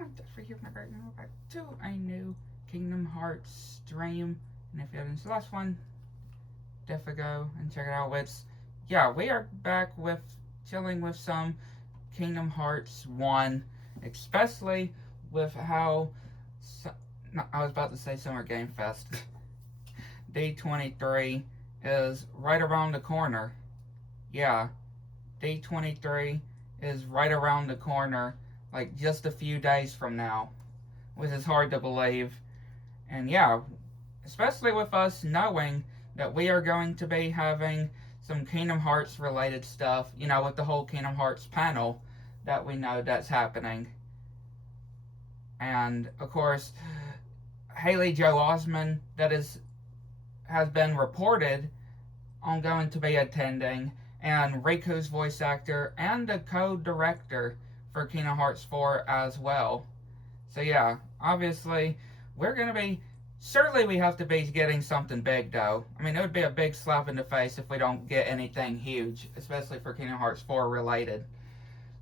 And just for you, my great back to a new Kingdom Hearts stream. And if you haven't seen the last one, definitely go and check it out. Yeah, we are back with chilling with some Kingdom Hearts 1, especially with how no, I was about to say Summer Game Fest. D23 is right around the corner. Yeah, D23 is right around the corner, like just a few days from now, which is hard to believe. And yeah, especially with us knowing that we are going to be having some Kingdom Hearts related stuff, with the whole Kingdom Hearts panel that we know that's happening. And of course, Haley Joe Osment has been reported on going to be attending, and Riku's voice actor and the co-director for Kingdom Hearts 4 as well. So yeah, obviously certainly we have to be getting something big though. I mean, it would be a big slap in the face if we don't get anything huge, especially for Kingdom Hearts 4 related.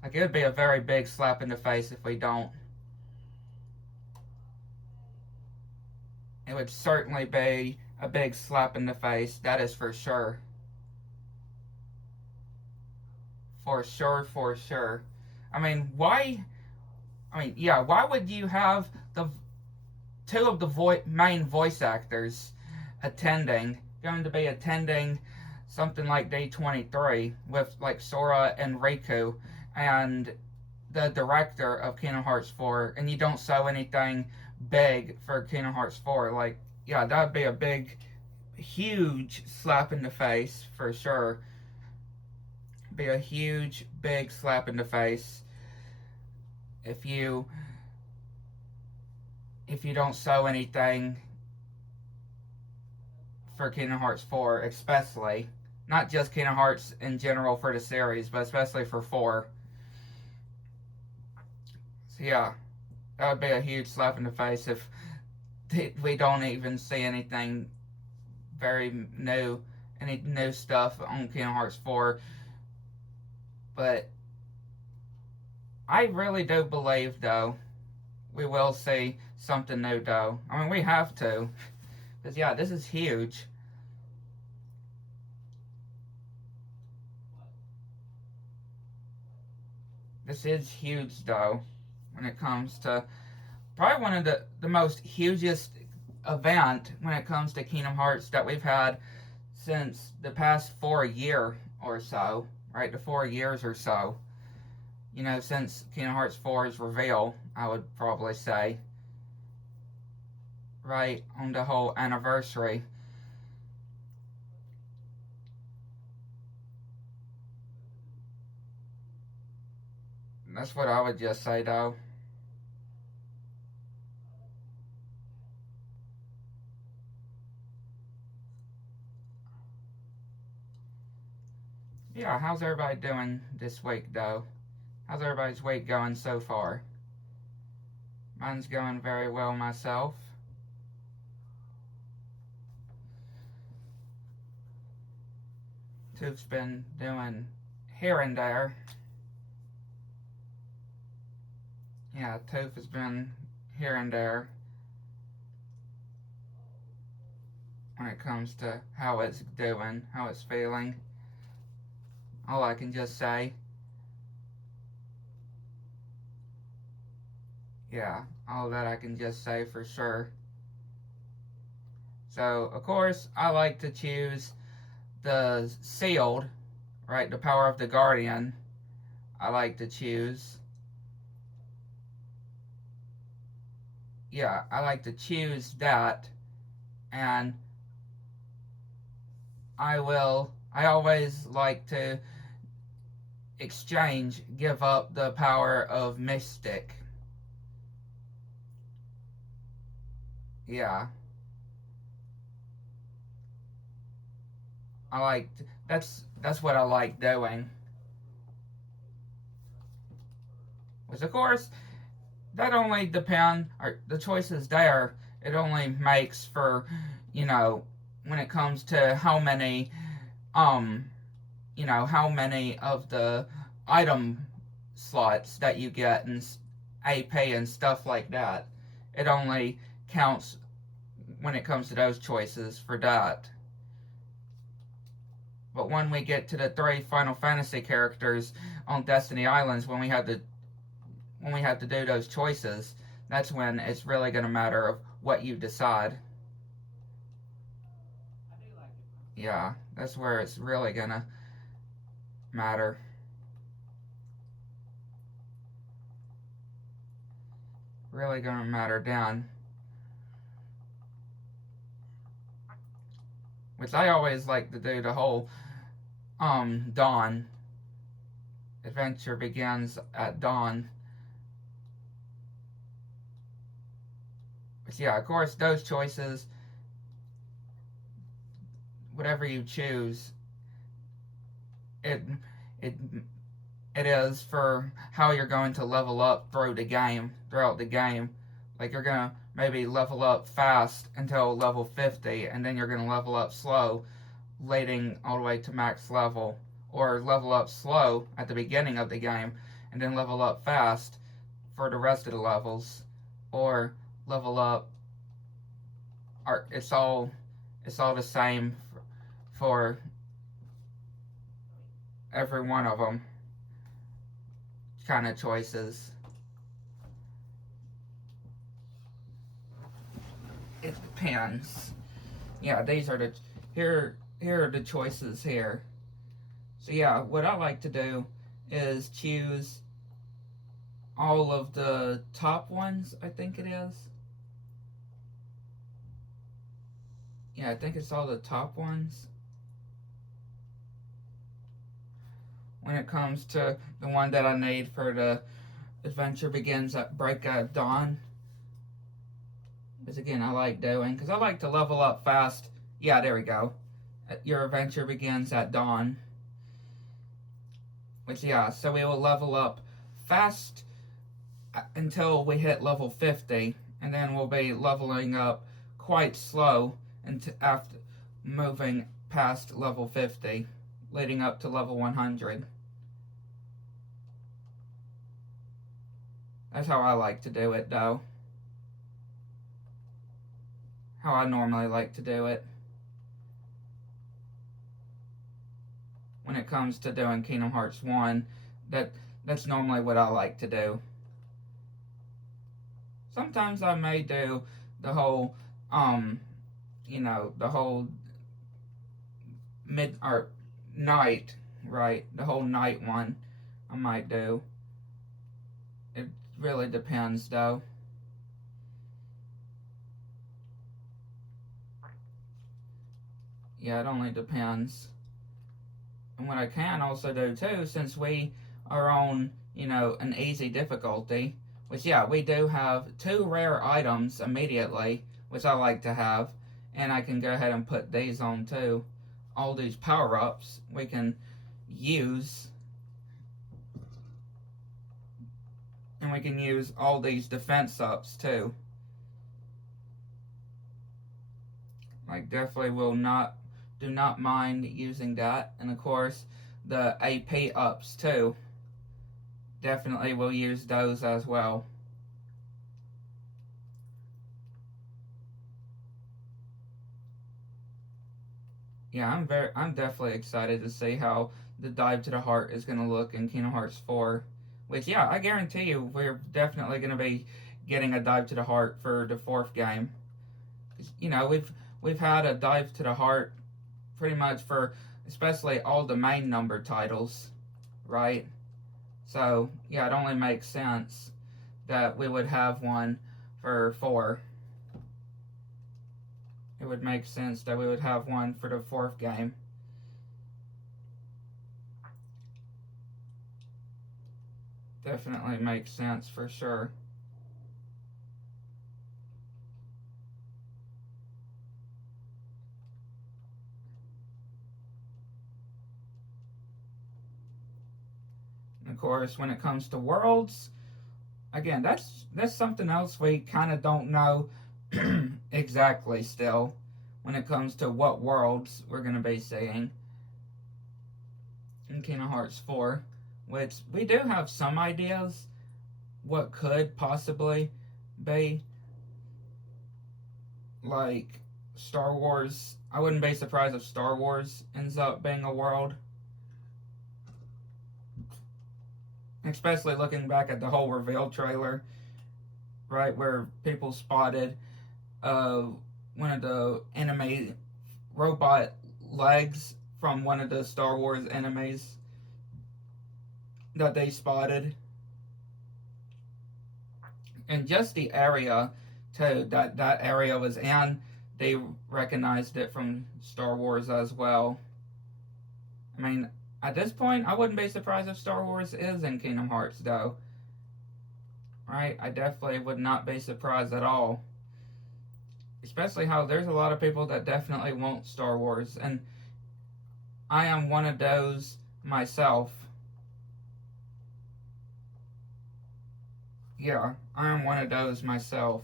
Like, it would be a very big slap in the face if we don't. It would certainly be a big slap in the face, that is for sure. For sure. I mean, why would you have the two of the main voice actors going to be attending something like D23 with like Sora and Riku and the director of Kingdom Hearts 4, and you don't show anything big for Kingdom Hearts 4? Like, yeah, that would be a big, huge slap in the face for sure. Be a huge, big slap in the face if you don't show anything for Kingdom Hearts 4, especially. Not just Kingdom Hearts in general for the series, but especially for 4. So yeah, that would be a huge slap in the face if we don't even see anything very new, any new stuff on Kingdom Hearts 4. But I really do believe, though, we will see something new, though. I mean, we have to. Because, yeah, this is huge. This is huge, though, when it comes to probably one of the most hugest event when it comes to Kingdom Hearts that we've had since the past 4 years or so, right? The 4 years or so. Since Kingdom Hearts 4's reveal, I would probably say. Right on the whole anniversary. That's what I would just say, though. Yeah, how's everybody doing this week, though? How's everybody's week going so far? Mine's going very well myself. Toof's been doing here and there. Yeah, Toof has been here and there when it comes to how it's doing, how it's feeling. All I can just say, yeah, all that I can just say for sure. So, of course, I like to choose the sealed, right, the power of the Guardian. I like to choose. Yeah, I like to choose that, and I always like to give up the power of Mystic. Yeah. That's what I like doing. Which, of course, that only depends, or the choices there, it only makes for, when it comes to how many how many of the item slots that you get AP and stuff like that. It only counts when it comes to those choices for that. But when we get to the 3 Final Fantasy characters on Destiny Islands, when we have to do those choices, that's when it's really going to matter of what you decide. Yeah, that's where it's really going to matter. Really going to matter down. Which I always like to do the whole dawn. Adventure begins at dawn. But yeah, of course, those choices, whatever you choose, it it it is for how you're going to level up throughout the game. Like you're gonna maybe level up fast until level 50, and then you're gonna level up slow, leading all the way to max level, or level up slow at the beginning of the game, and then level up fast for the rest of the levels, or level up. Or it's all the same for every one of them kind of choices. It depends. Yeah, these are the here are the choices here. So yeah, what I like to do is choose all of the top ones, I think it is. Yeah, I think it's all the top ones. When it comes to the one that I need for the adventure begins at break of dawn. Which again, I like doing, because I like to level up fast. Yeah, there we go. Your adventure begins at dawn. Which, yeah, so we will level up fast until we hit level 50. And then we'll be leveling up quite slow after moving past level 50, leading up to level 100. That's how I like to do it, though. How I normally like to do it. When it comes to doing Kingdom Hearts 1, that's normally what I like to do. Sometimes I may do the whole, the whole night, right? The whole night one I might do. It really depends, though. Yeah, it only depends. And what I can also do, too, since we are on, an easy difficulty, which, yeah, we do have 2 rare items immediately, which I like to have, and I can go ahead and put these on, too. All these power-ups we can use. And we can use all these defense ups too. Like definitely do not mind using that. And of course the AP ups too. Definitely will use those as well. Yeah, I'm definitely excited to see how the dive to the heart is gonna look in Kingdom Hearts 4. Which, yeah, I guarantee you, we're definitely going to be getting a dive to the heart for the 4th game. We've had a dive to the heart pretty much for especially all the main number titles, right? So yeah, it only makes sense that we would have one for 4. It would make sense that we would have one for the 4th game. Definitely makes sense for sure. And of course, when it comes to worlds, again, that's something else we kind of don't know exactly still when it comes to what worlds we're going to be seeing in Kingdom Hearts 4, which we do have some ideas, what could possibly be like Star Wars. I wouldn't be surprised if Star Wars ends up being a world. Especially looking back at the whole reveal trailer, right, where people spotted uh, one of the anime robot legs from one of the Star Wars animes that they spotted. And just the area too that area was in, they recognized it from Star Wars as well. I mean, at this point, I wouldn't be surprised if Star Wars is in Kingdom Hearts, though. Right? I definitely would not be surprised at all. Especially how there's a lot of people that definitely want Star Wars, and I am one of those myself. Yeah, I am one of those myself.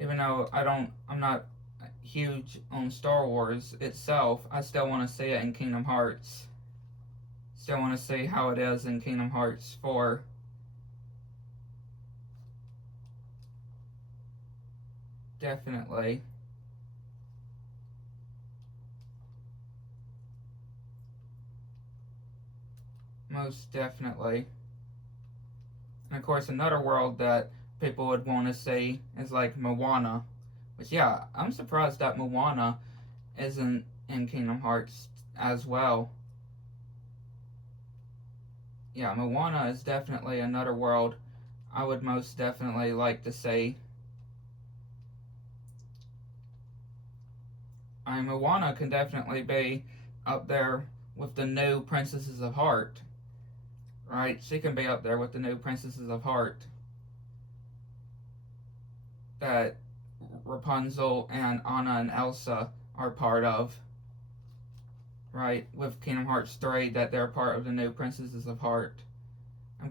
Even though I'm not huge on Star Wars itself, I still want to see it in Kingdom Hearts. Still want to see how it is in Kingdom Hearts 4. Definitely. Most definitely. And of course, another world that people would want to see is like Moana. But yeah, I'm surprised that Moana isn't in Kingdom Hearts as well. Yeah, Moana is definitely another world I would most definitely like to see. I mean, Moana can definitely be up there with the new Princesses of Heart. Right? She can be up there with the new Princesses of Heart that Rapunzel and Anna and Elsa are part of. Right? With Kingdom Hearts 3, that they're part of the new Princesses of Heart. I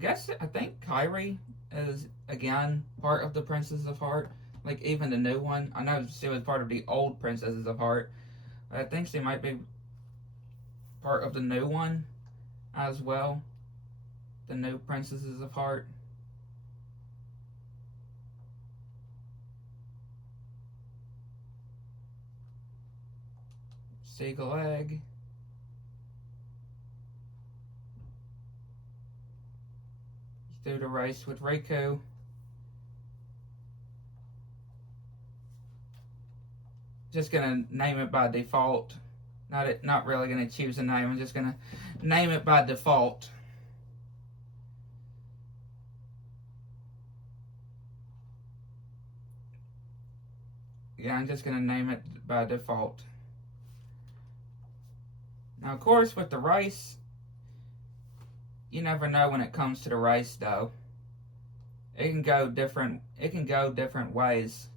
think Kyrie is again part of the Princesses of Heart. Like even the new one. I know she was part of the old Princesses of Heart. But I think she might be part of the new one as well. The new Princesses of Heart. Seagull Egg. Do the race with Riku. Just gonna name it by default. Not really gonna choose a name. I'm just gonna name it by default. Yeah, I'm just gonna name it by default. Now, of course, with the rice, you never know when it comes to the rice, though. It can go different. It can go different ways.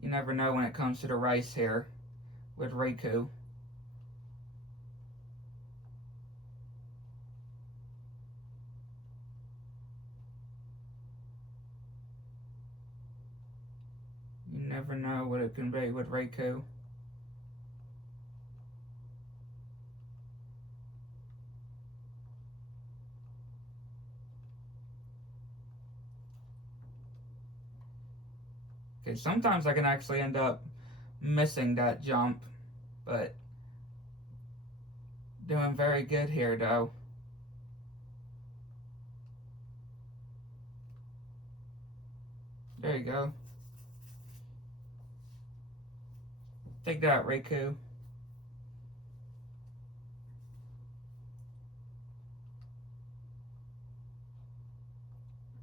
You never know when it comes to the rice here with Riku. You never know what it can be with Riku. Okay, sometimes I can actually end up missing that jump, but doing very good here, though. There you go. Take that, Riku.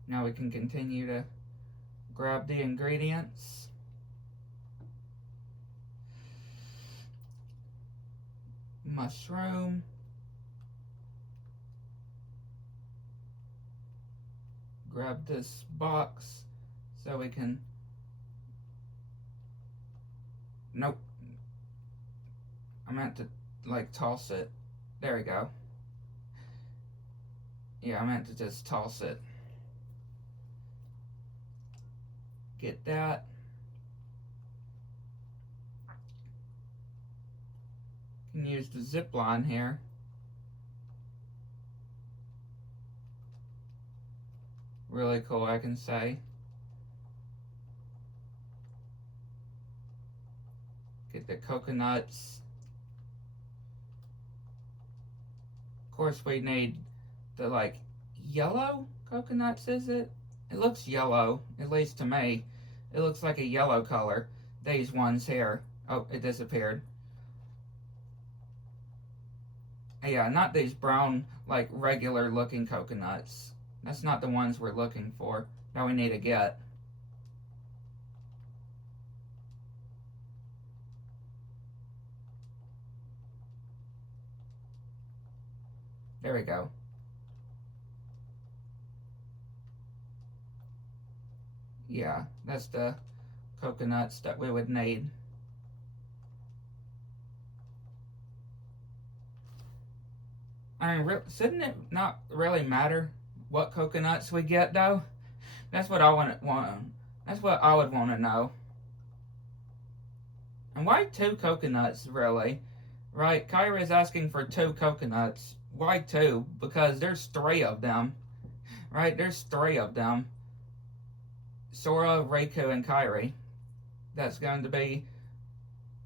Now we can continue to grab the ingredients. Mushroom. Grab this box so we can. Nope. I meant to like toss it. There we go. Yeah, I meant to just toss it. Get that. Can use the zip line here. really cool, I can say. Get the coconuts. Of course, we need the, like, yellow coconuts, is it? It looks yellow, at least to me. It looks like a yellow color. These ones here. Oh, it disappeared. Yeah, not these brown, like, regular looking coconuts. That's not the ones we're looking for. That we need to get. There we go. Yeah, that's the coconuts that we would need. I mean, shouldn't it not really matter what coconuts we get, though? That's what I want. That's what I would want to know. And why 2 coconuts, really? Right? Kyra is asking for 2 coconuts. Why 2? Because there's 3 of them. Right? There's 3 of them. Sora, Riku, and Kairi. That's going to be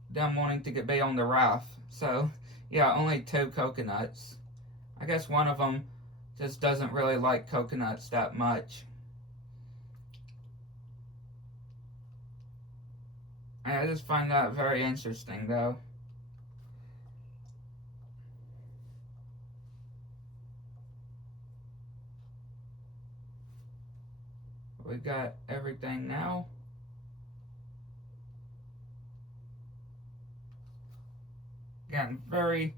them wanting to be on the raft. So, yeah, only 2 coconuts. I guess one of them just doesn't really like coconuts that much. I just find that very interesting, though. We got everything now. Again, very,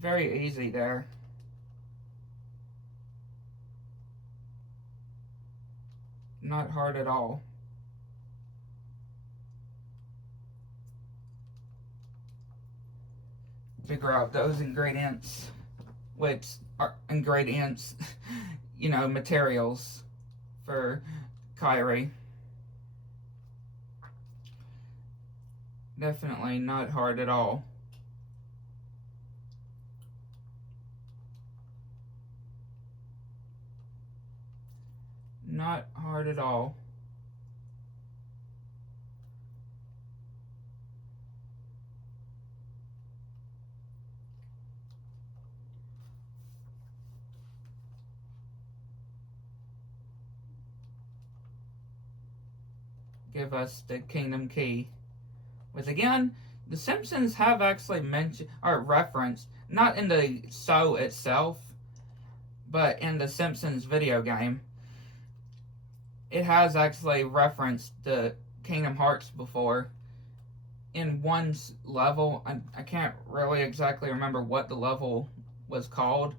very easy there. Not hard at all. Figure out those ingredients, which are ingredients, you know, materials for Kairi. Definitely not hard at all. Not hard at all. Give us the Kingdom Key. Which again, the Simpsons have actually mentioned or referenced, not in the show itself, but in the Simpsons video game. It has actually referenced the Kingdom Hearts before. In one level, I can't really exactly remember what the level was called,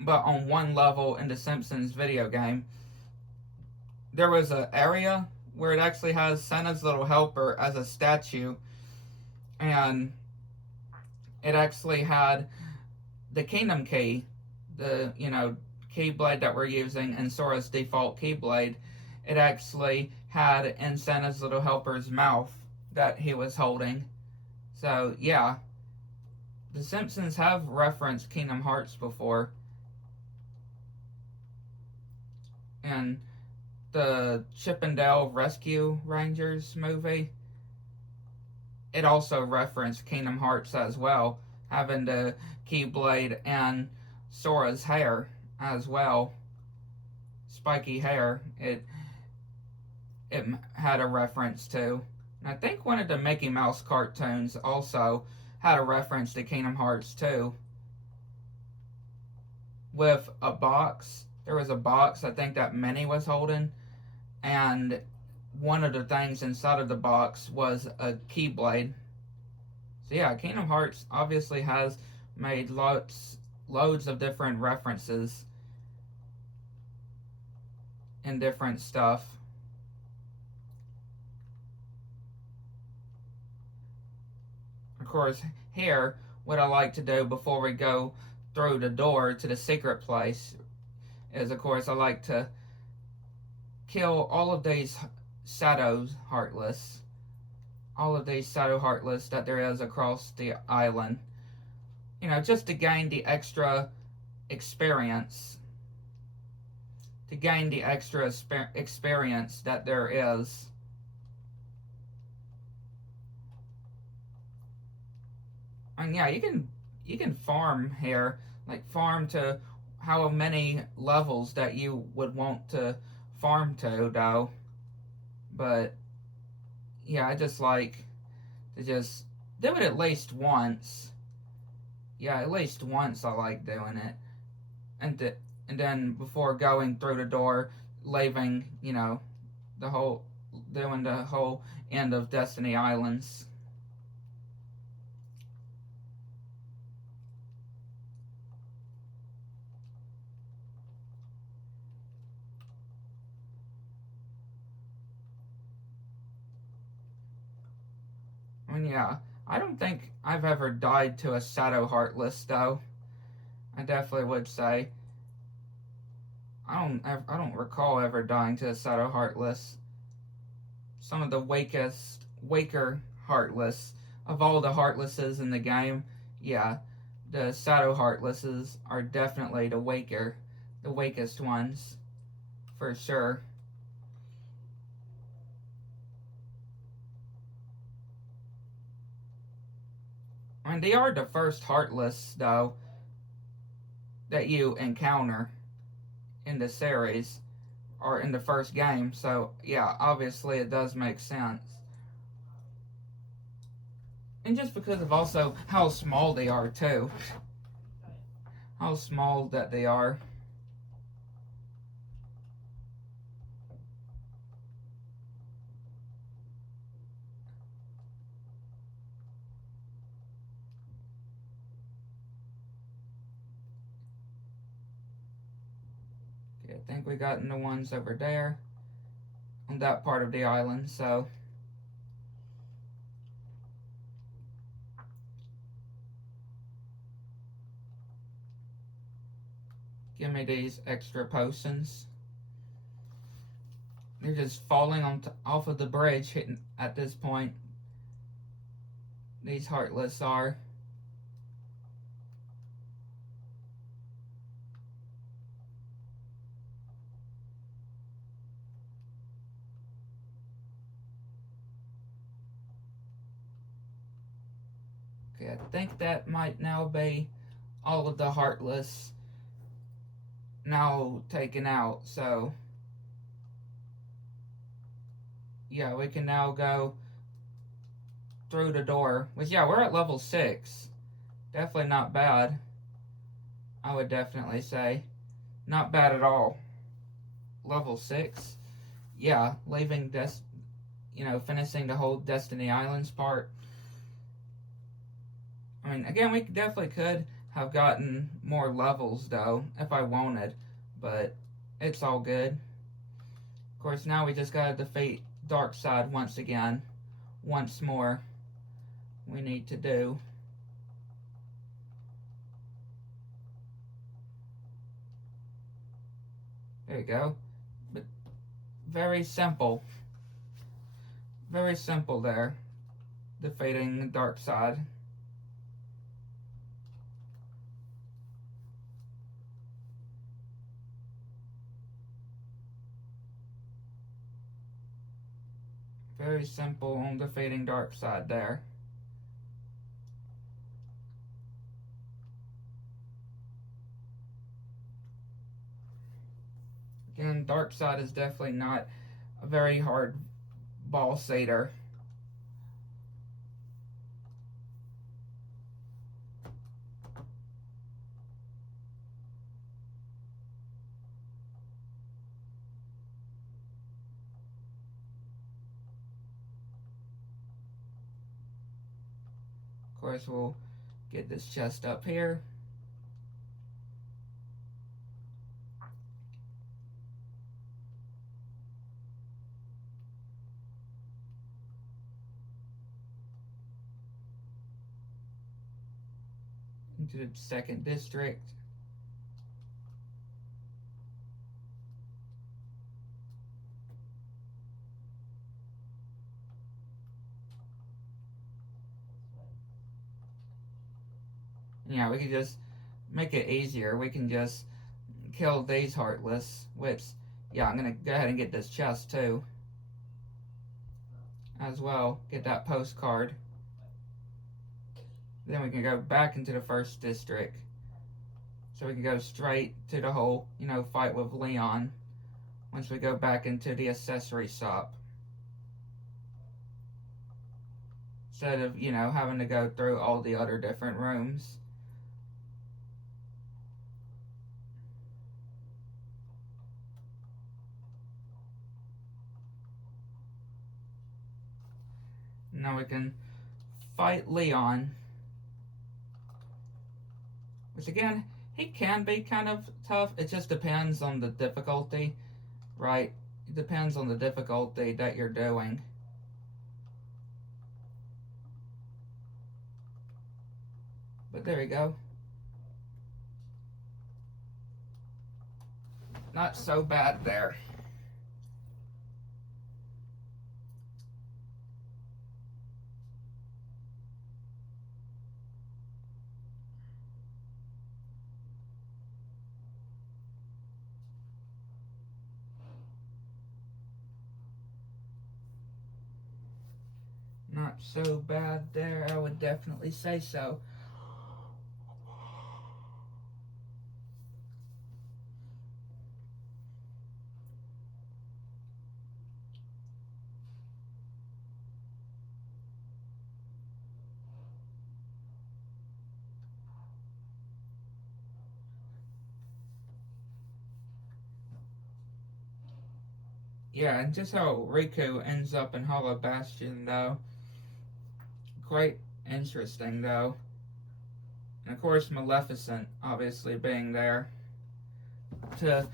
but on one level in the Simpsons video game, there was an area where it actually has Santa's Little Helper as a statue, and it actually had the Kingdom Key, the, you know, Keyblade that we're using, and Sora's default Keyblade. It actually had in Santa's Little Helper's mouth that he was holding. So, yeah. The Simpsons have referenced Kingdom Hearts before. And the Chip and Dale Rescue Rangers movie, it also referenced Kingdom Hearts as well, having the Keyblade and Sora's hair as well, spiky hair. It had a reference to. And I think one of the Mickey Mouse cartoons also had a reference to Kingdom Hearts too, with a box. There was a box I think that Minnie was holding, and one of the things inside of the box was a Keyblade. So yeah, Kingdom Hearts obviously has made loads of different references and different stuff. Of course, here, what I like to do before we go through the door to the secret place is, of course, I like to kill all of these shadows heartless. All of these shadow heartless that there is across the island. You know, just to gain the extra experience. to gain the extra experience that there is. And yeah, you can farm here, like farm to how many levels that you would want to farm to, though. But yeah, I just like to just do it at least once. Yeah, at least once I like doing it, and and then before going through the door, leaving, the whole doing the whole end of Destiny Islands. I mean, yeah, I don't think I've ever died to a Shadow Heartless though. I definitely would say I don't recall ever dying to a Shadow Heartless. Some of the waker Heartless of all the Heartlesses in the game, yeah, the Shadow Heartlesses are definitely the wakest ones for sure. I mean, they are the first Heartless though that you encounter in the series or in the first game. So yeah, obviously it does make sense. And just because of also how small they are too, how small that they are. Okay, I think we got in the ones over there on that part of the island. So give me these extra potions. They're just falling off of the bridge, hitting at this point. These Heartless are. Okay, I think that might now be all of the Heartless now taken out. So yeah, we can now go through the door. Which yeah, we're at level 6. Definitely not bad. I would definitely say not bad at all. Level 6. Yeah, leaving finishing the whole Destiny Islands part. I mean, again, we definitely could have gotten more levels though if I wanted, but it's all good. Of course, now we just gotta defeat Darkseid once again, once more. We need to do. There you go. But very simple. Very simple there. Defeating Darkseid. Very simple on defeating Darkseid there. Again, Darkseid is definitely not a very hard boss eater. Of course, we'll get this chest up here. Into the second district. Yeah, we can just make it easier. We can just kill these Heartless, which, yeah, I'm going to go ahead and get this chest too. As well, get that postcard. Then we can go back into the first district. So we can go straight to the whole, fight with Leon. Once we go back into the accessory shop. Instead of, having to go through all the other different rooms. Now we can fight Leon. Which again, he can be kind of tough. It just depends on the difficulty, right? It depends on the difficulty that you're doing. But there you go. Not so bad there. Not so bad there, I would definitely say so. Yeah, and just how Riku ends up in Hollow Bastion, though. Quite interesting, though. And of course, Maleficent obviously being there to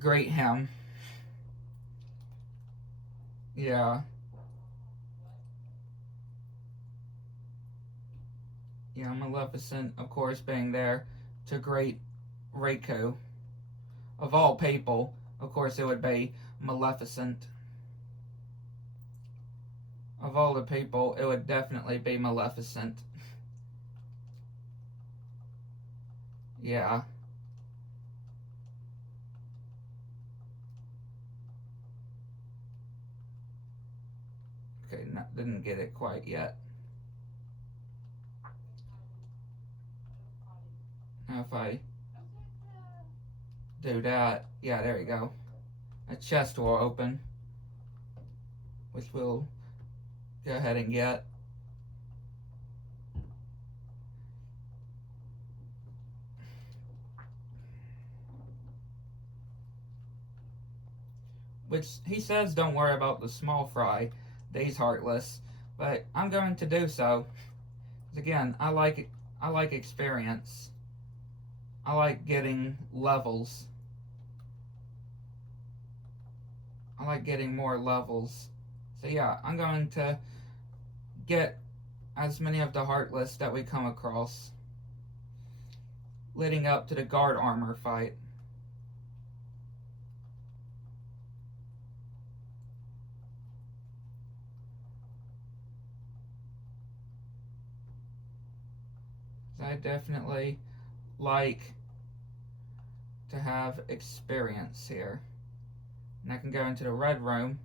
greet him. Yeah. Yeah, Maleficent, of course, being there to greet Riku. Of all people, of course, it would be Maleficent. Of all the people, it would definitely be Maleficent. Yeah. Okay, didn't get it quite yet. Now if I do that, yeah, there you go. A chest will open, which we'll go ahead and get. Which he says don't worry about the small fry, these Heartless, but I'm going to do so. Again, I like experience. I like getting levels. I like getting more levels. So yeah, I'm going to get as many of the Heartless that we come across leading up to the guard armor fight. I definitely like to have experience here. And I can go into the red room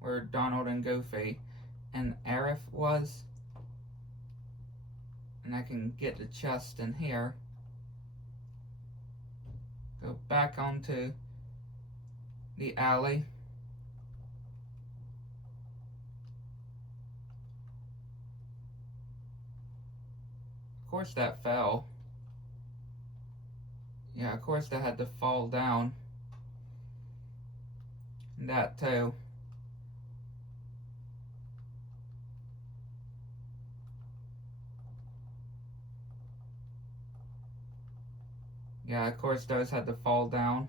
where Donald and Goofy and Aerith was. And I can get the chest in here. Go back onto the alley. Of course that fell. Yeah, of course that had to fall down. And that too. Yeah, of course those had to fall down.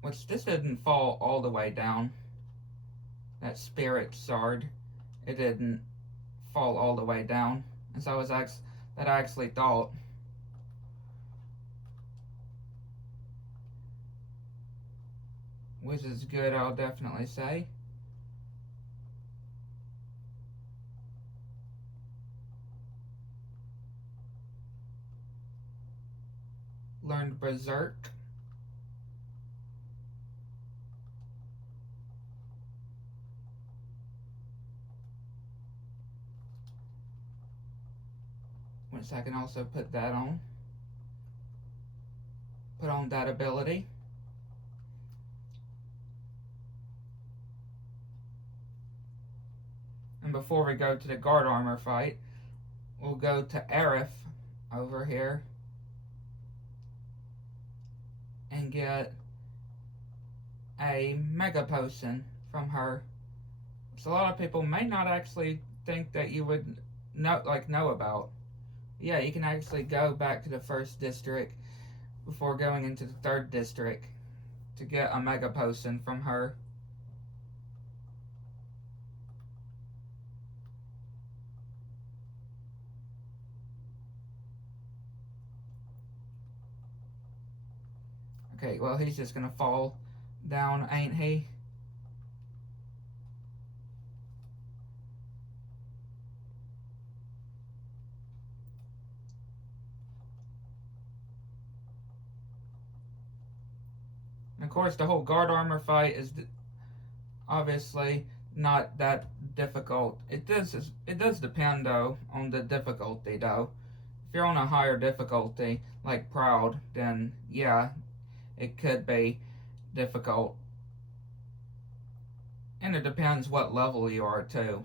Which this didn't fall all the way down. That spirit shard, it didn't fall all the way down. As I actually thought. Which is good, I'll definitely say. learned Berserk. Which I can also put that on. Put on that ability. And before we go to the guard armor fight, we'll go to Aerith over here and get a Mega Potion from her. So a lot of people may not actually think that you would know about. Yeah, you can actually go back to the first district before going into the third district to get a Mega Potion from her. Okay, well, he's just gonna fall down, ain't he? And of course, the whole guard armor fight is obviously not that difficult. It does depend though on the difficulty though. If you're on a higher difficulty like Proud, then yeah, it could be difficult. And it depends what level you are too.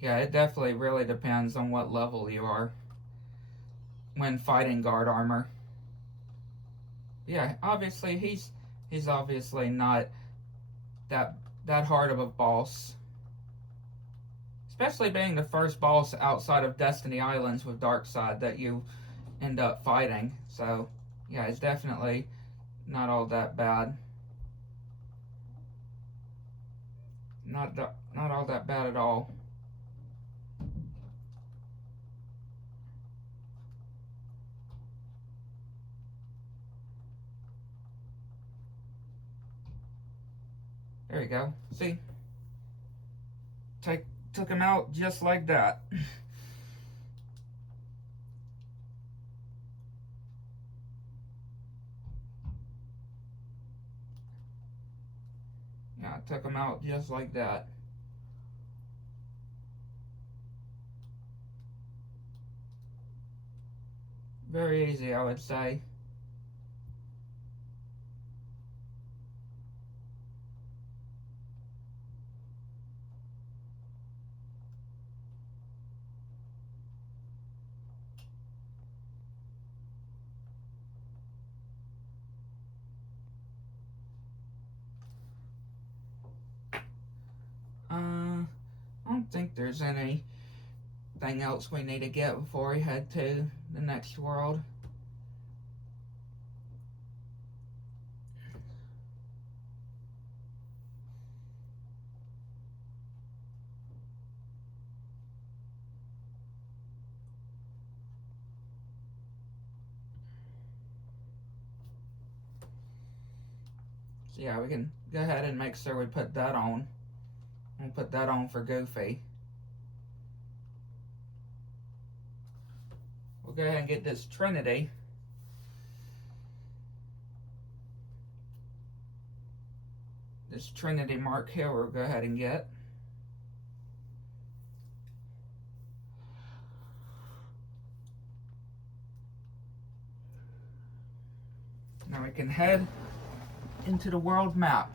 Yeah, it definitely really depends on what level you are when fighting guard armor. Yeah, obviously he's obviously not that hard of a boss. Especially being the first boss outside of Destiny Islands with Darkseid that you end up fighting. So, yeah, it's definitely not all that bad. Not all that bad at all. There you go. See? Took him out just like that. Yeah, I took him out just like that. Very easy, I would say. I don't think there's anything else we need to get before we head to the next world. So yeah, we can go ahead and make sure we put that on. We'll put that on for Goofy. We'll go ahead and get this Trinity. This Trinity mark here we'll go ahead and get. Now we can head into the world map.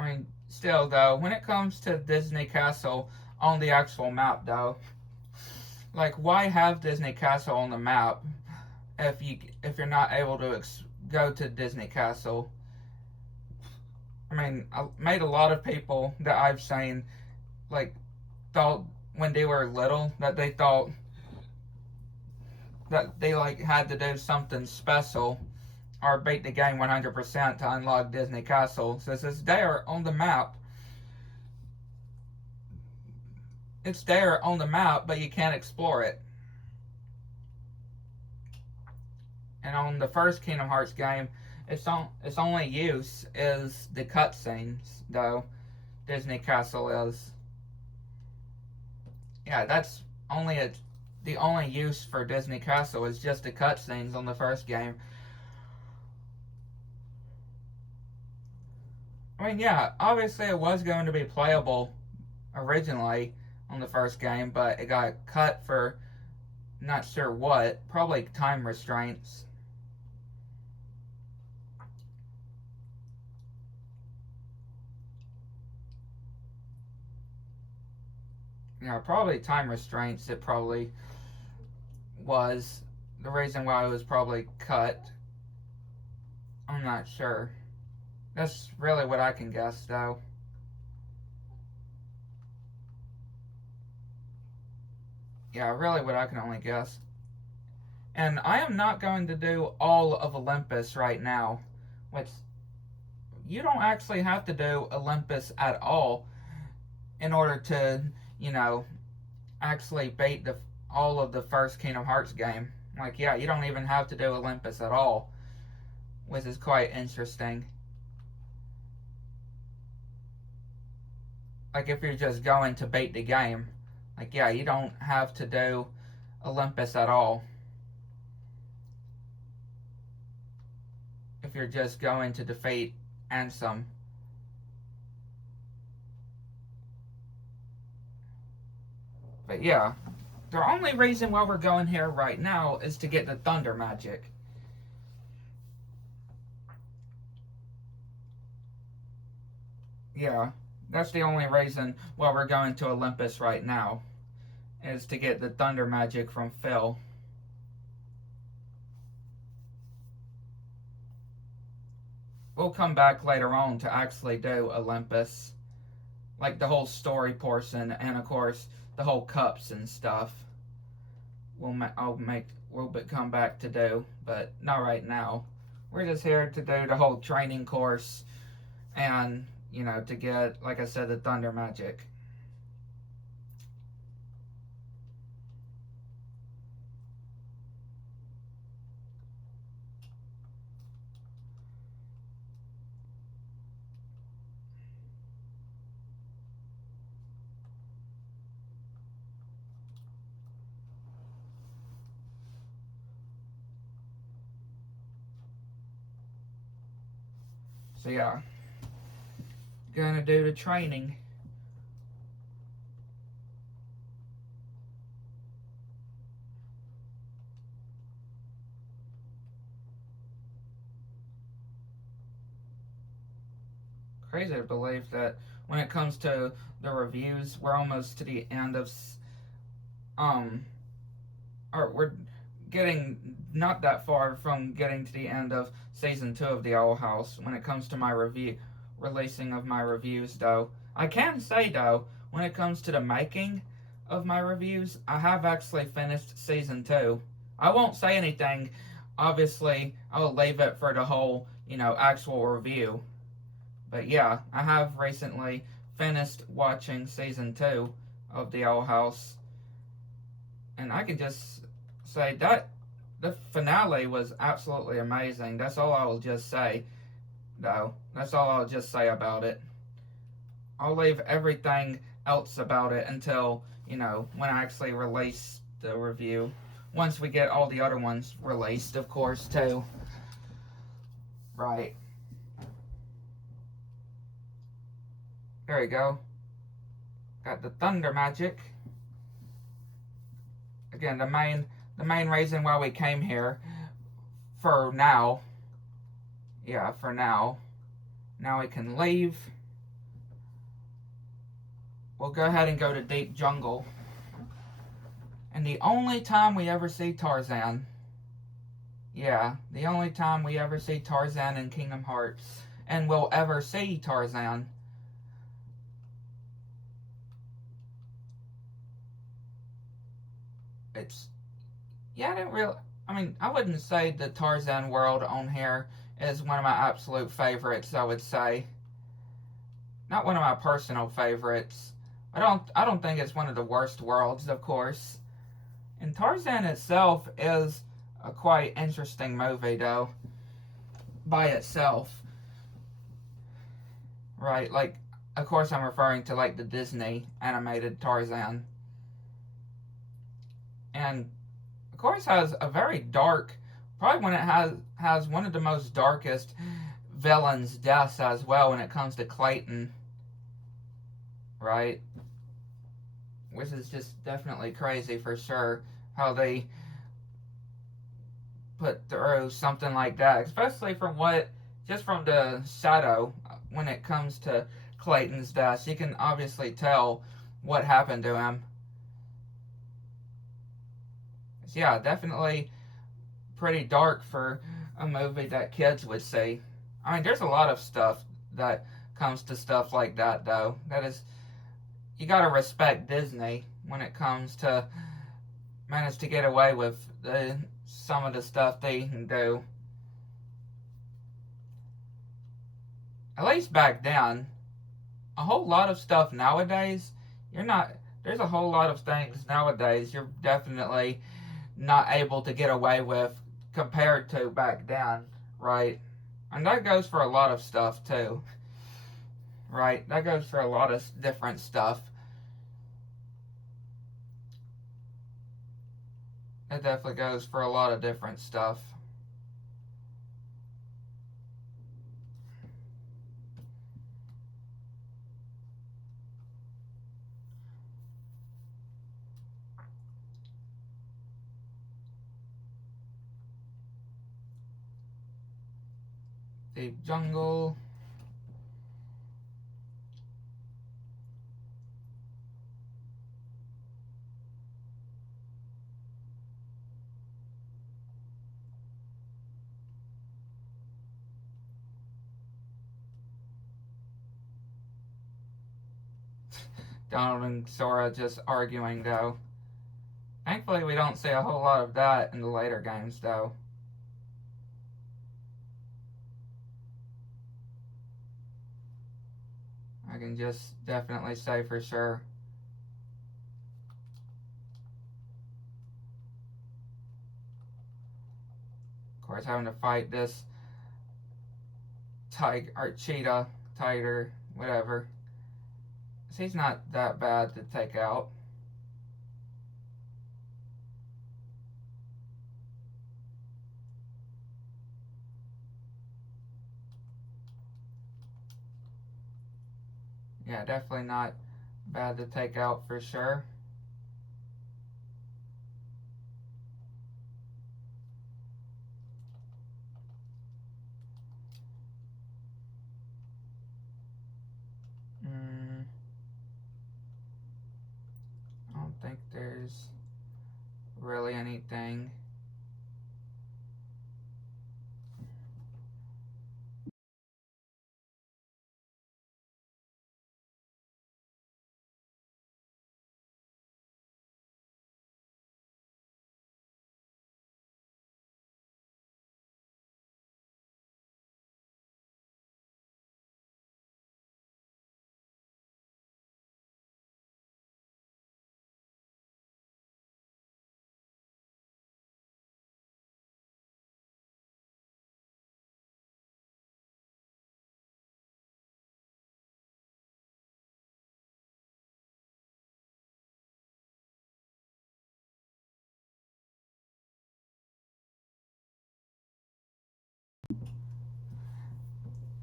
I mean, still though, when it comes to Disney Castle on the actual map though, like why have Disney Castle on the map if you're not able to go to Disney Castle? I mean, I made a lot of people that I've seen like thought when they were little that they thought that they like had to do something special or beat the game 100% to unlock Disney Castle. So it's there on the map. It's there on the map, but you can't explore it. And on the first Kingdom Hearts game, its only use is the cutscenes, though. Disney Castle is. Yeah, that's only a the only use for Disney Castle is just the cutscenes on the first game. I mean, yeah, obviously it was going to be playable originally on the first game, but it got cut for not sure what, probably time restraints. Yeah, probably time restraints. It probably was the reason why it was probably cut. I'm not sure. That's really what I can guess, though. Yeah, really what I can only guess. And I am not going to do all of Olympus right now, which you don't actually have to do Olympus at all in order to, you know, actually beat all of the first Kingdom Hearts game. Like, yeah, you don't even have to do Olympus at all, which is quite interesting. Like, if you're just going to beat the game, like, yeah, you don't have to do Olympus at all. If you're just going to defeat Ansem. But yeah, the only reason why we're going here right now is to get the Thunder Magic. Yeah, that's the only reason why we're going to Olympus right now, is to get the Thunder Magic from Phil. We'll come back later on to actually do Olympus, like the whole story portion, and of course the whole cups and stuff. We'll come back to do, but not right now. We're just here to do the whole training course, and to get, like I said, the Thunder Magic. So yeah, gonna do the training. Crazy to believe that when it comes to the reviews, we're almost to the end of or we're getting not that far from getting to the end of season 2 of the Owl House when it comes to my releasing of my reviews, though. I can say, though, when it comes to the making of my reviews, I have actually finished season 2. I won't say anything. Obviously, I'll leave it for the whole, actual review. But yeah, I have recently finished watching season 2 of the Owl House. And I can just say that the finale was absolutely amazing. That's all I will just say, though. That's all I'll just say about it. I'll leave everything else about it until, when I actually release the review. Once we get all the other ones released, of course, too. Right. There we go. Got the Thunder Magic. Again, the main reason why we came here, for now. Yeah, for now. Now we can leave. We'll go ahead and go to Deep Jungle. And the only time we ever see Tarzan. Yeah, the only time we ever see Tarzan in Kingdom Hearts. And we'll ever see Tarzan. I wouldn't say the Tarzan world on here is one of my absolute favorites, I would say. Not one of my personal favorites. I don't think it's one of the worst worlds, of course. And Tarzan itself is a quite interesting movie, though. by itself, right? Like, of course, I'm referring to like the Disney animated Tarzan, and of course has a very dark, probably when it has one of the most darkest villains' deaths as well when it comes to Clayton, right? Which is just definitely crazy for sure how they put through something like that, especially from what, just from the shadow when it comes to Clayton's death. You can obviously tell what happened to him. So yeah, definitely pretty dark for a movie that kids would see. I mean, there's a lot of stuff that comes to stuff like that, though. That is, you gotta respect Disney when it comes to manage to get away with some of the stuff they can do. At least back then, a whole lot of stuff nowadays, you're not. There's a whole lot of things nowadays you're definitely not able to get away with compared to back then, right? And that goes for a lot of stuff too, right? That goes for a lot of different stuff. It definitely goes for a lot of different stuff. Deep jungle. Donald and Sora just arguing though. Thankfully, we don't see a whole lot of that in the later games though. I can just definitely say for sure. Of course, having to fight this tiger or cheetah, tiger, whatever. He's not that bad to take out. Yeah, definitely not bad to take out for sure. I don't think there's really anything.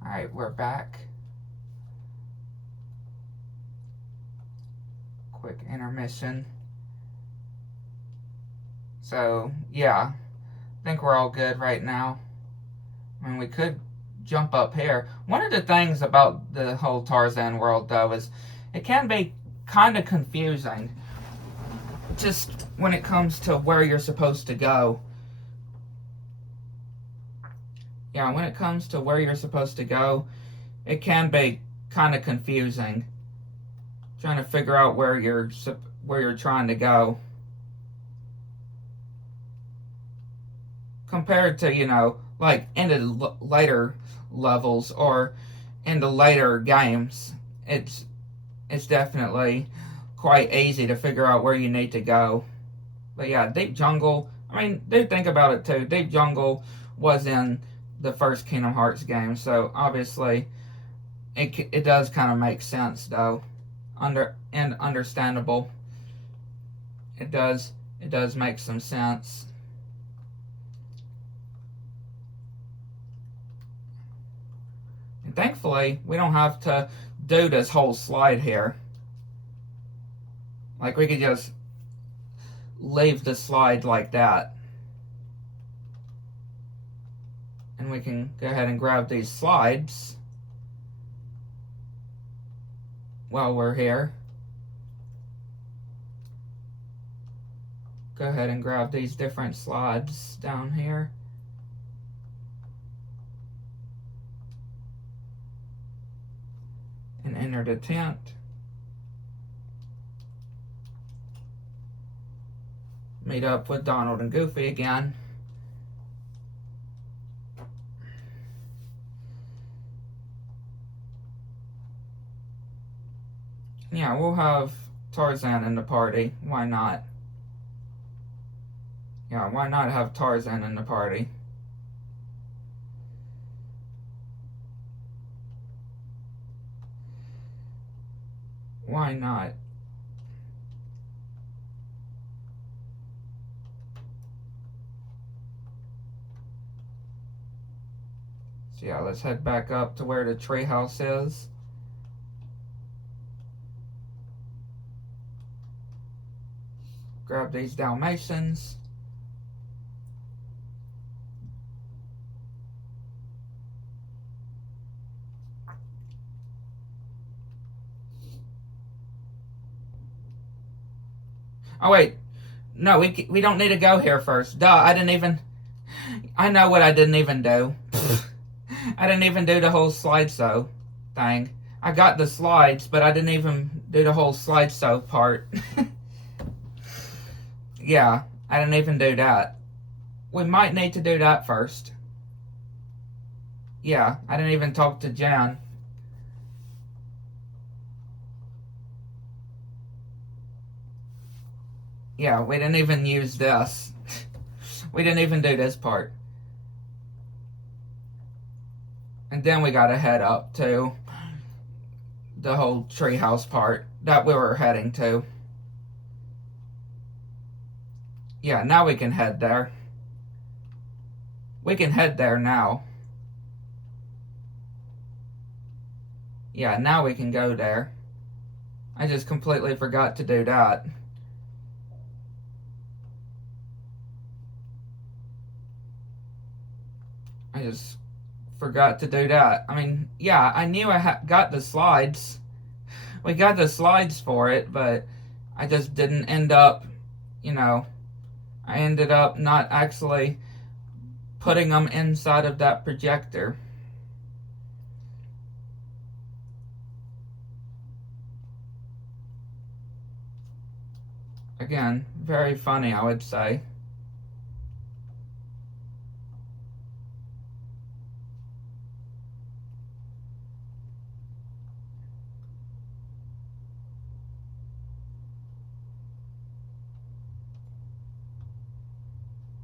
Alright, we're back. Quick intermission. So, yeah, I think we're all good right now. I mean, we could jump up here. One of the things about the whole Tarzan world, though, is it can be kind of confusing just when it comes to where you're supposed to go. Yeah, when it comes to where you're supposed to go, it can be kind of confusing. Trying to figure out where you're trying to go. Compared to, you know, like in the later levels or in the later games, it's definitely quite easy to figure out where you need to go. But yeah, Deep Jungle, I mean, do think about it too. Deep Jungle was in the first Kingdom Hearts game. So obviously, it does kind of make sense though, understandable. It does make some sense. And thankfully, we don't have to do this whole slide here. Like, we could just leave the slide like that. And we can go ahead and grab these slides while we're here. Go ahead and grab these different slides down here. And enter the tent. Meet up with Donald and Goofy again. Yeah, we'll have Tarzan in the party. Why not? Yeah, why not have Tarzan in the party? Why not? So yeah, let's head back up to where the treehouse is. Grab these Dalmatians. Oh wait, no, we don't need to go here first. Duh, I know what I didn't even do. I didn't even do the whole slideshow thing. I got the slides, but I didn't even do the whole slideshow part. Yeah, I didn't even do that. We might need to do that first. Yeah, I didn't even talk to Jan. Yeah, we didn't even use this. We didn't even do this part. And then we gotta head up to the whole treehouse part that we were heading to. Yeah, now we can head there. We can head there now. Yeah, now we can go there. I just completely forgot to do that. I just forgot to do that. I mean, yeah, I knew I got the slides. We got the slides for it, but I just didn't end up, you know, I ended up not actually putting them inside of that projector. Again, very funny, I would say.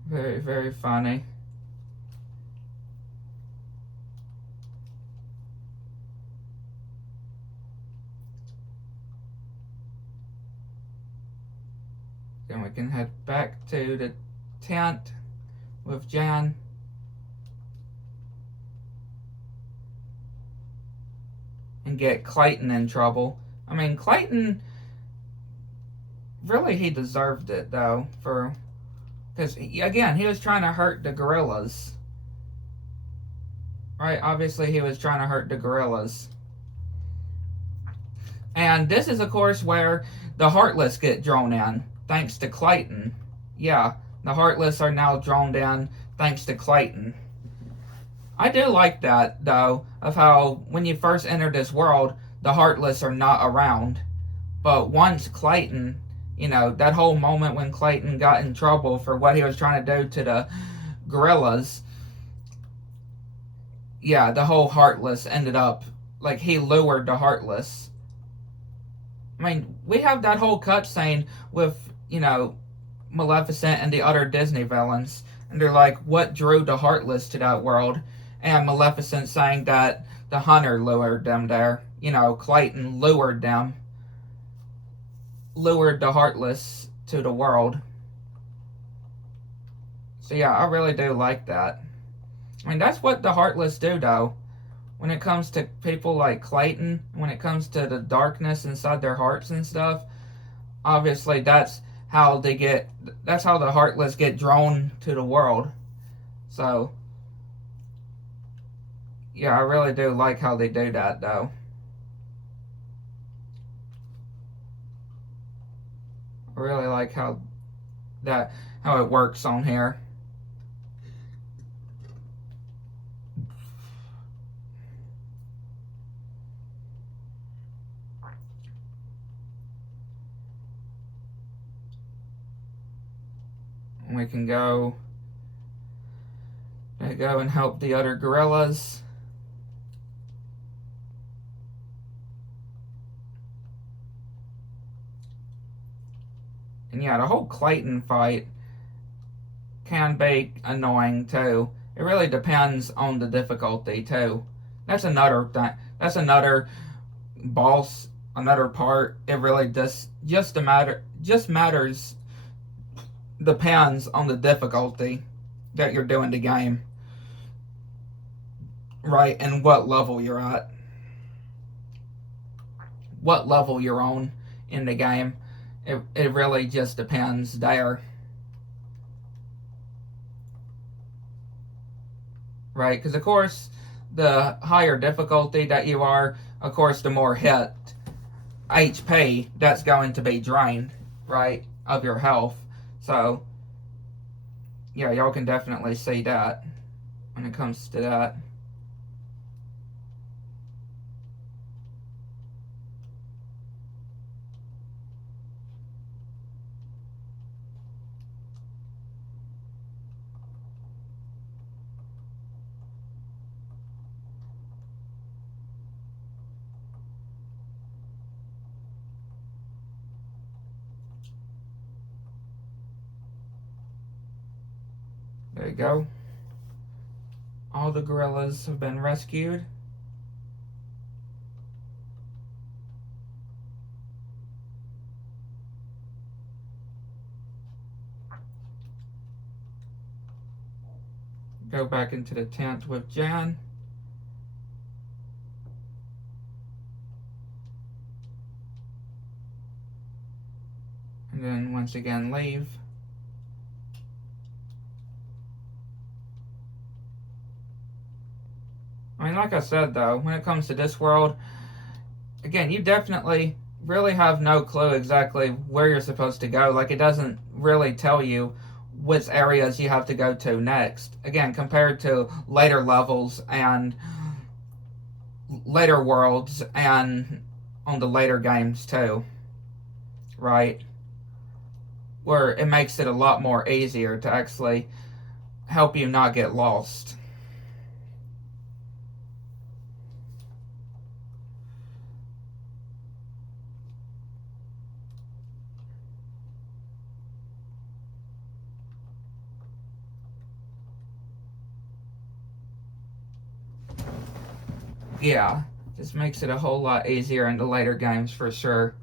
Very, very funny. Then we can head back to the tent with Jan. And get Clayton in trouble. I mean, Clayton, really, he deserved it, though, because, again, he was trying to hurt the gorillas. Right? Obviously, he was trying to hurt the gorillas. And this is, of course, where the Heartless get drawn in, thanks to Clayton. Yeah, the Heartless are now drawn in thanks to Clayton. I do like that, though, of how when you first enter this world, the Heartless are not around. But once Clayton, you know, that whole moment when Clayton got in trouble for what he was trying to do to the gorillas, yeah, the whole Heartless ended up, like, he lured the Heartless. I mean, we have that whole cutscene with, you know, Maleficent and the other Disney villains. And they're like, what drew the Heartless to that world? And Maleficent saying that the hunter lured them there. You know, Clayton lured them, lured the Heartless to the world. So yeah, I really do like that. I mean, that's what the Heartless do, though. When it comes to people like Clayton, when it comes to the darkness inside their hearts and stuff, obviously that's how that's how the Heartless get drawn to the world. So yeah, I really do like how they do that, though. I really like how it works on here. We can go and help the other gorillas. And yeah, the whole Clayton fight can be annoying too. It really depends on the difficulty too. That's another thing. That's another boss, another part. It really just matters depends on the difficulty that you're doing the game, right? And what level you're at, what level you're on in the game. It really just depends there, right? Because of course, the higher difficulty that you are, of course, the more hit HP that's going to be drained, right, of your health. So yeah, y'all can definitely see that when it comes to that. There you go. All the gorillas have been rescued. Go back into the tent with Jan. And then once again leave. I mean, like I said though, when it comes to this world, again, you definitely really have no clue exactly where you're supposed to go. Like, it doesn't really tell you which areas you have to go to next. Again, compared to later levels and later worlds and on the later games too, right? Where it makes it a lot more easier to actually help you not get lost. Yeah, just makes it a whole lot easier in the later games for sure.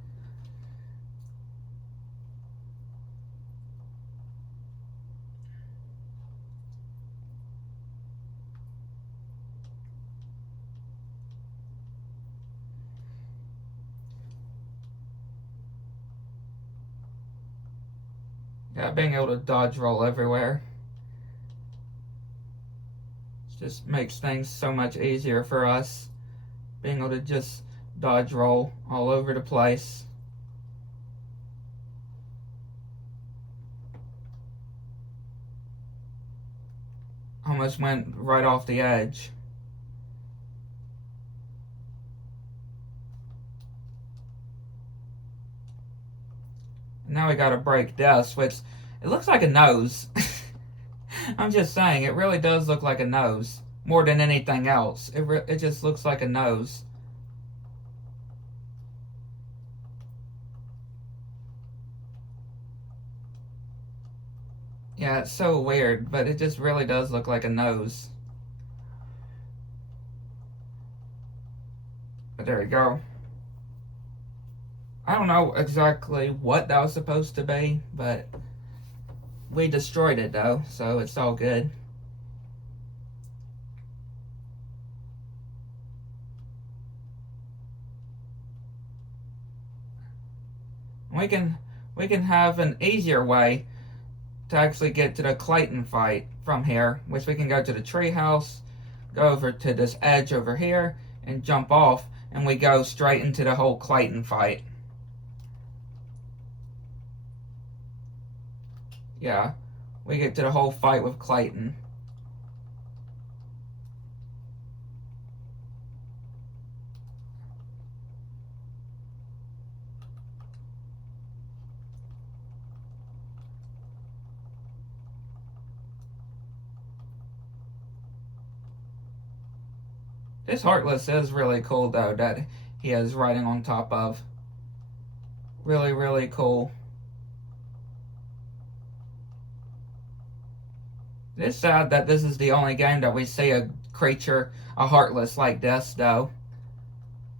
Yeah, being able to dodge roll everywhere just makes things so much easier for us. Being able to just dodge roll all over the place. Almost went right off the edge. Now we gotta break this, which it looks like a nose. I'm just saying, it really does look like a nose more than anything else. It just looks like a nose. Yeah, it's so weird, but it just really does look like a nose. But there we go. I don't know exactly what that was supposed to be, but we destroyed it though, so it's all good. We can have an easier way to actually get to the Clayton fight from here, which we can go to the treehouse, go over to this edge over here, and jump off, and we go straight into the whole Clayton fight. Yeah, we get to the whole fight with Clayton. This Heartless is really cool though, that he is riding on top of. Really, really cool. It's sad that this is the only game that we see a creature, a Heartless like this though.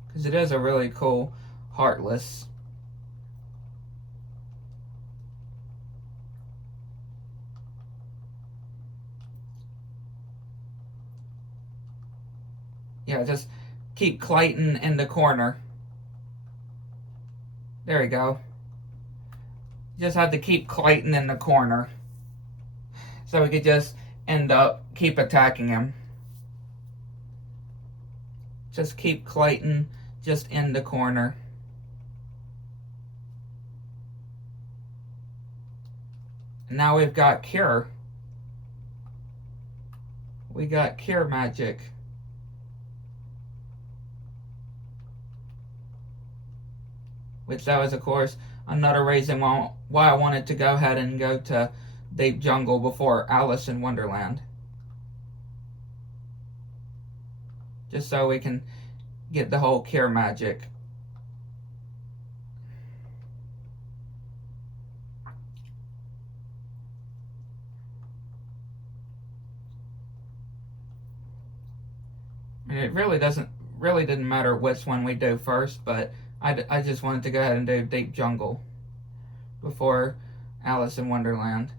Because it is a really cool Heartless. Yeah, just keep Clayton in the corner. There we go. Just had to keep Clayton in the corner. So we could just end up keep attacking him. Just keep Clayton just in the corner. And now we've got Cure. We got Cure magic. Which that was, of course, another reason why I wanted to go ahead and go to Deep Jungle before Alice in Wonderland. Just so we can get the whole Cure magic. And it really didn't matter which one we do first, but I just wanted to go ahead and do Deep Jungle before Alice in Wonderland.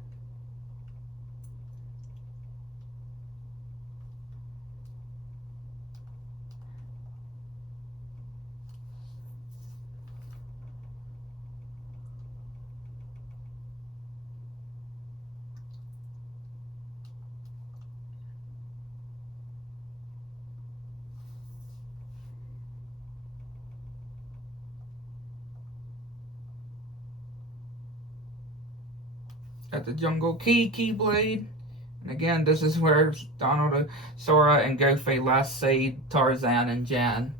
Got the Jungle Keyblade. And again, this is where Donald, Sora, and Goofy last see Tarzan and Jan.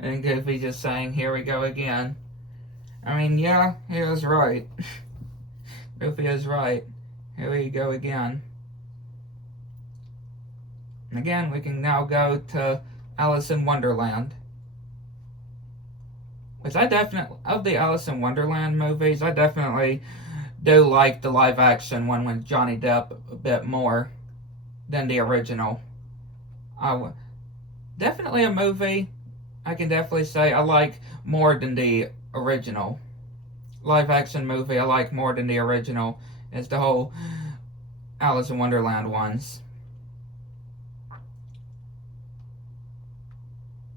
And Goofy just saying, "Here we go again." I mean, yeah, he was right. Goofy is right. Here we go again. And again, we can now go to Alice in Wonderland. Which I definitely, of the Alice in Wonderland movies, I definitely do like the live action one with Johnny Depp a bit more than the original. Definitely a movie I can definitely say I like more than the original. Live action movie I like more than the original is the whole Alice in Wonderland ones.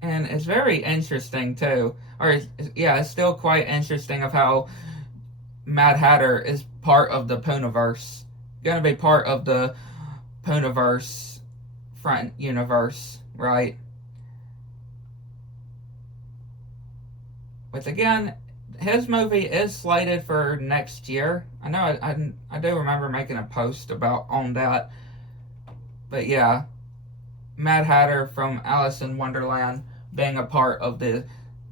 And it's very interesting too. It's still quite interesting of how Mad Hatter is part of the Poonaverse. Gonna be part of the Poonaverse front universe, right? Which again, his movie is slated for next year. I know I do remember making a post on that. But yeah, Mad Hatter from Alice in Wonderland being a part of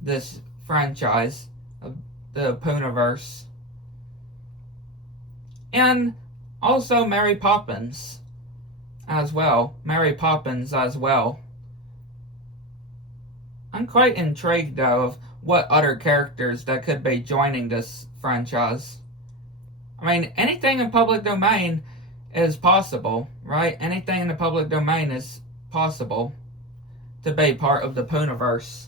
this franchise of the Poonaverse. And also Mary Poppins as well. Mary Poppins as well. I'm quite intrigued though of what other characters that could be joining this franchise. I mean, anything in public domain is possible, right? Anything in the public domain is possible to be part of the Poohniverse,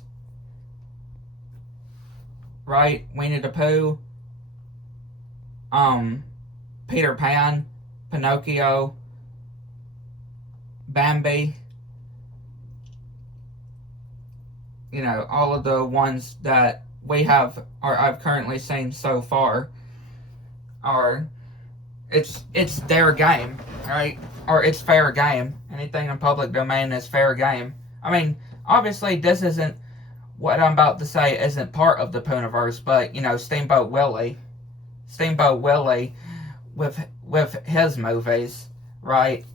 right? Winnie the Pooh, um, Peter Pan, Pinocchio, Bambi, you know, all of the ones that we have or I've currently seen so far are it's their game, right? Or it's fair game. Anything in public domain is fair game. I mean, obviously this isn't what I'm about to say isn't part of the Poohniverse, but you know, Steamboat Willie with his movies, right?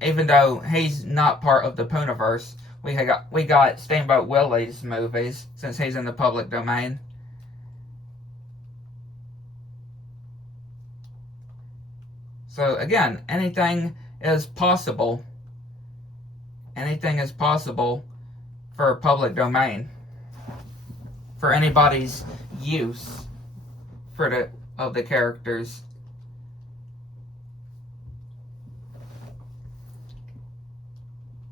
Even though he's not part of the Poohniverse, we got Steamboat Willie's movies since he's in the public domain. So again, anything is possible. Anything is possible for public domain, for anybody's use for the characters.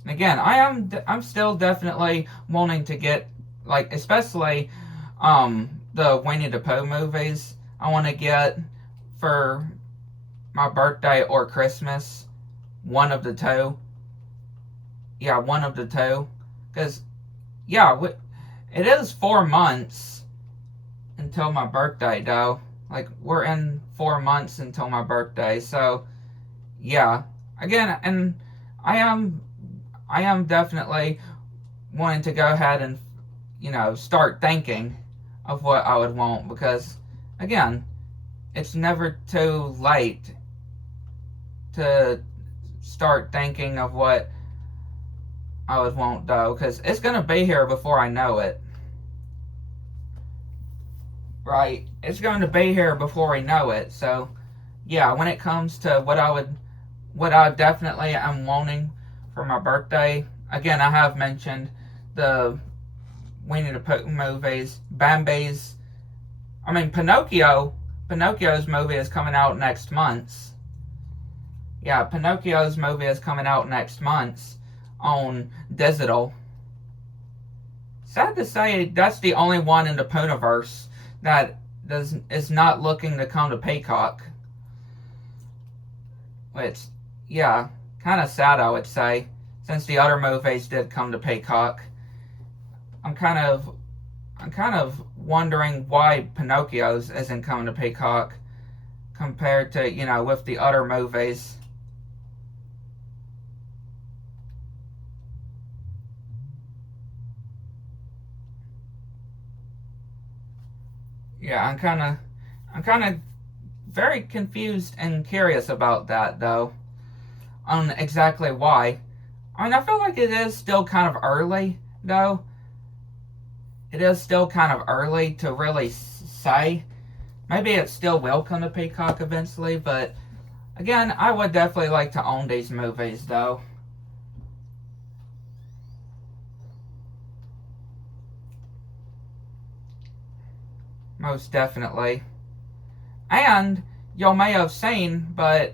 Again, I'm still definitely wanting to get, like, especially the Winnie the Pooh movies. I want to get for my birthday or Christmas, one of the two. Yeah, one of the two. Because, yeah, it is 4 months until my birthday, though. Like, we're in 4 months until my birthday. So, yeah. Again, and I am definitely wanting to go ahead and, you know, start thinking of what I would want. Because, again, it's never too late to start thinking of what I would want, though, because it's going to be here before I know it. Right? It's going to be here before I know it. So, yeah, when it comes to what I definitely am wanting for my birthday, again, I have mentioned the Winnie the Pooh movies, Bambi's, I mean, Pinocchio's movie is coming out next month. Yeah, Pinocchio's movie is coming out next month on digital. Sad to say, that's the only one in the Poohniverse that is not looking to come to Peacock. Which, yeah, kind of sad, I would say, since the other movies did come to Peacock. I'm kind of wondering why Pinocchio's isn't coming to Peacock compared to, you know, with the other movies. Yeah, I'm kind of very confused and curious about that, though, on exactly why. I mean, I feel like it is still kind of early, though. It is still kind of early to really say. Maybe it still will come to Peacock eventually, but again, I would definitely like to own these movies, though. Most definitely. And y'all may have seen, but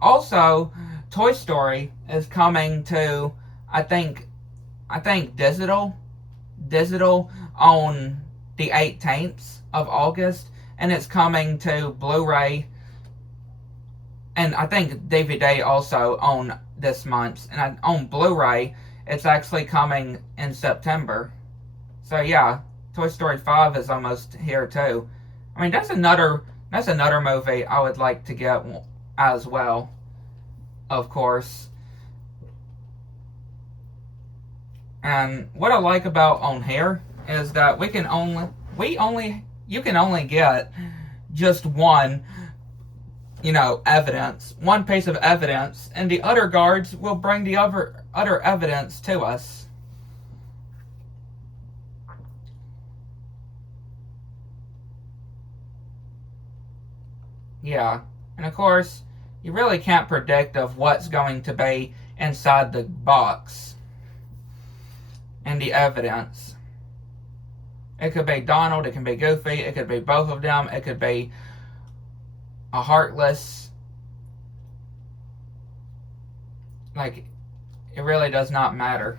also Toy Story is coming to, I think digital on the 18th of August, and it's coming to Blu-ray and I think DVD also on this month, and on Blu-ray it's actually coming in September. So yeah, Toy Story 5 is almost here too. I mean, that's another movie I would like to get as well, of course. And what I like about on here is that you can only get just one, you know, one piece of evidence, and the other guards will bring the other evidence to us. Yeah, and of course, you really can't predict of what's going to be inside the box. in the evidence. It could be Donald, it can be Goofy, it could be both of them, it could be a Heartless. Like, it really does not matter.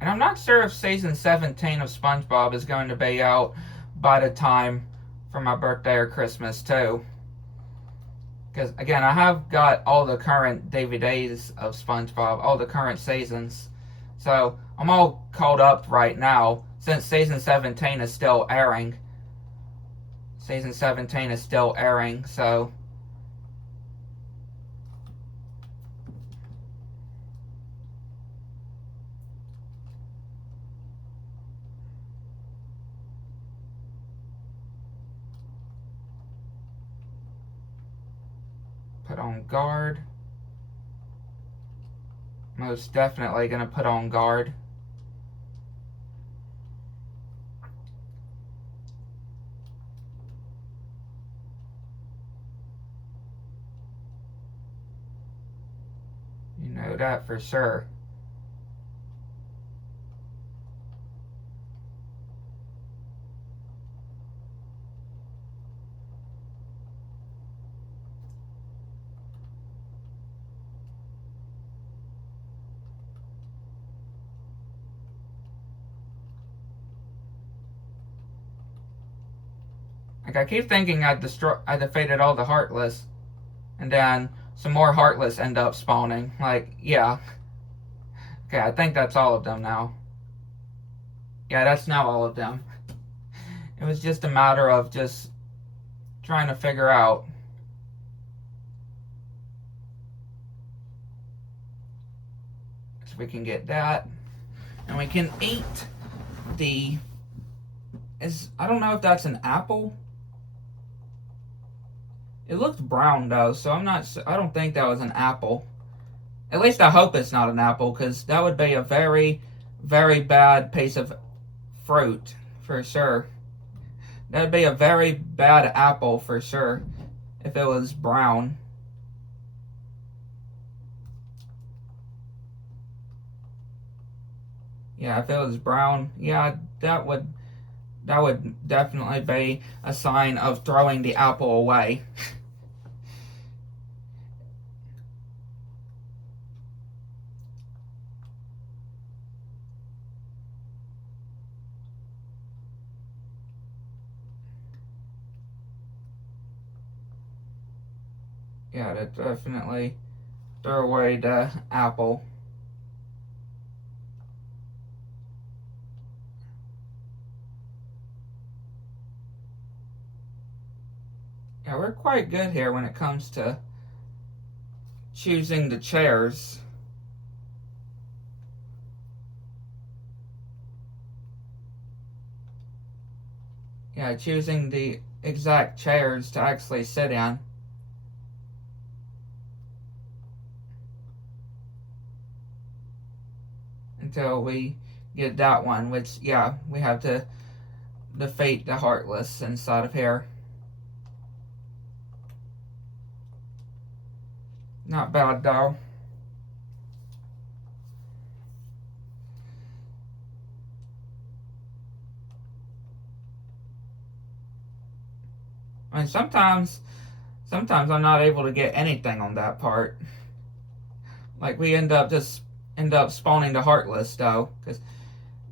And I'm not sure if season 17 of SpongeBob is going to be out by the time for my birthday or Christmas too. Because, again, I have got all the current DVDs of SpongeBob, all the current seasons. So, I'm all caught up right now, since season 17 is still airing. Season 17 is still airing, so... Put on guard. Most definitely gonna put on guard. You know that for sure. Like, I keep thinking I defeated all the Heartless, and then some more Heartless end up spawning. Like, yeah. Okay, I think that's all of them now. Yeah, that's now all of them. It was just a matter of just trying to figure out. So we can get that. And we can eat the... I don't know if that's an apple. It looked brown though, so I don't think that was an apple. At least I hope it's not an apple, because that would be a very, very bad piece of fruit, for sure. That'd be a very bad apple, for sure, if it was brown. Yeah, if it was brown, yeah, that would definitely be a sign of throwing the apple away. Yeah, that definitely throw away the apple. Yeah, we're quite good here when it comes to choosing the chairs. Yeah, choosing the exact chairs to actually sit in. Until we get that one, which, yeah, we have to defeat the Heartless inside of here. Not bad, though. I mean, sometimes I'm not able to get anything on that part. Like, we end up spawning the Heartless, though.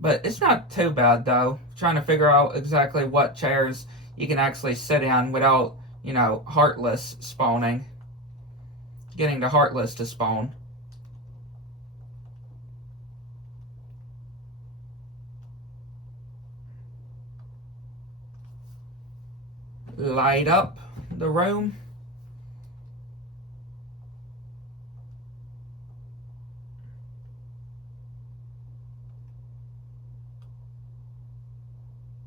But it's not too bad, though. Trying to figure out exactly what chairs you can actually sit in without, Heartless spawning. Getting the Heartless to spawn. Light up the room.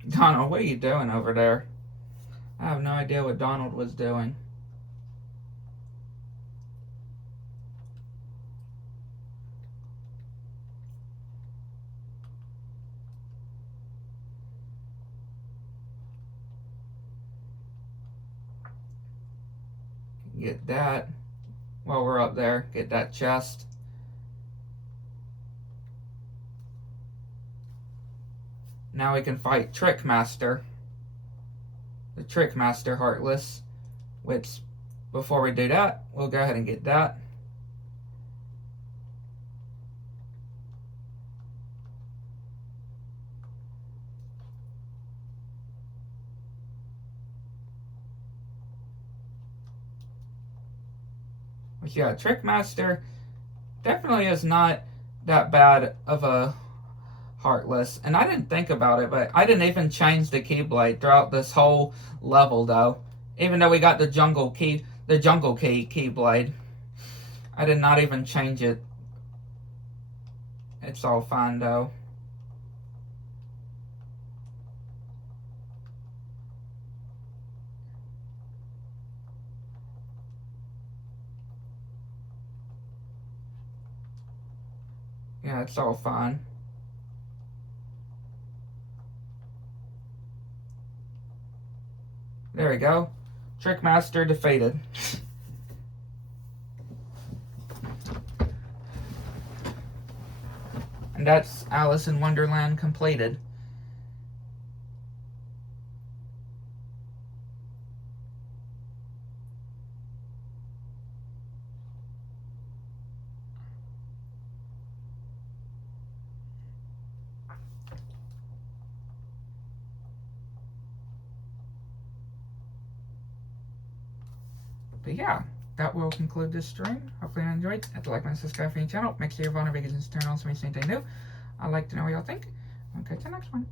Donald, what are you doing over there? I have no idea what Donald was doing. Get that. while we're up there. Get that chest. Now we can fight Trickmaster. The Trickmaster Heartless. Which, before we do that, we'll go ahead and get that. But yeah, Trickmaster definitely is not that bad of a Heartless. And I didn't think about it, but I didn't even change the Keyblade throughout this whole level, though. Even though we got the Jungle Key Keyblade, I did not even change it. It's all fine, though. Yeah, it's all fine. There we go. Trickmaster defeated. And that's Alice in Wonderland completed. But yeah, that will conclude this stream. Hopefully you enjoyed. Hit the like and subscribe for your channel. Make sure you have on notifications turned on so you see anything new. I'd like to know what y'all think. Okay, till next one.